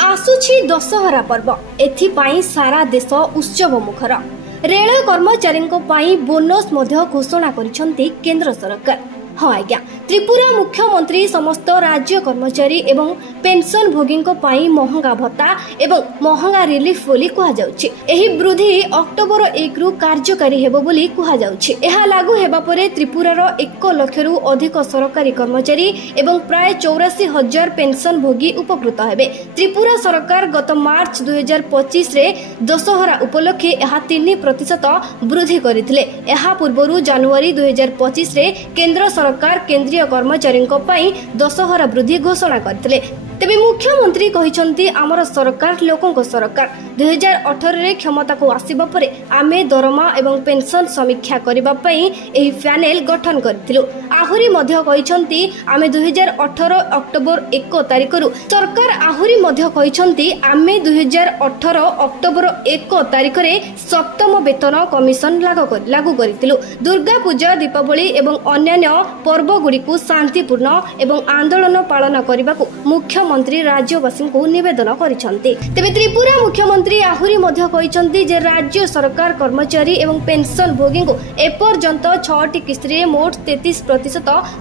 आसुछि दशहरा पर्व एथिपाई सारा देश उत्सव मुखर। रेल कर्मचारी बोनस घोषणा करिसेंती केंद्र सरकार। हाँ आज्ञा, त्रिपुरा मुख्यमंत्री समस्त राज्य कर्मचारी एवं पेंशन भोगी महंगा भत्ता एवं महंगा रिलीफ बोली कहुछि। एही वृद्धि अक्टोबर 1 रु कार्यकारी हेबो बोली कहुछि। एहा लागू हेबा परे त्रिपुरार 1 लाख रु अधिक सरकारी कर्मचारी एवं प्राय 84,000 पेंशन भोगी उपकृत हेबे। त्रिपुरा सरकार गत मार्च 2025 रे दशहरा उपलक्षे एहा 3% वृद्धि करथिले। एहा पूर्वरु जनवरी 2025 रे केंद्र सरकार केंद्रीय कर्मचारी दशहरा वृद्धि घोषणा करथिले। तेबे मुख्यमंत्री कहिसंती आमर सरकार लोकंक सरकार 2018 रे क्षमता को आसीबा परे आमे दरमा एवं पेंशन समीक्षा करिबा पई एही पैनल गठन करथिलु। आहुरी मध्य कहिसंती आमे 2018 अक्टोबर 1 तारिख रु सरकार आहुरी मध्य कहिसंती आमे 2018 अक्टोबर 1 तारिख रे सप्तम वेतन कमिशन लागू करथिलु। दुर्गा पूजा, दीपावली एवं अन्य पर्व गुडी को शांतिपूर्ण एवं आंदोलन पालन करबाकू मुख्यमंत्री राज्यवासी को निवेदन करिसंती। तेबे त्रिपुरा मुख्यमंत्री आहुरी मध्य कहिसंती जे राज्य सरकार कर्मचारी एवं पेंशन भोगी को एपर्यंत 6टी किस्ती मोट 33%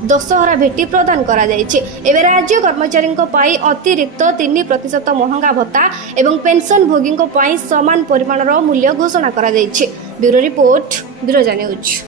दशहरा भेटी प्रदान करा जायछि। एबे राज्य कर्मचारी पाई अतिरिक्त 3% महंगा भत्ता एवं पेंशन भोगी पाई समान परिमाणर मूल्य घोषणा करा जायछि। ब्यूरो रिपोर्ट, बिरोजा न्यूज।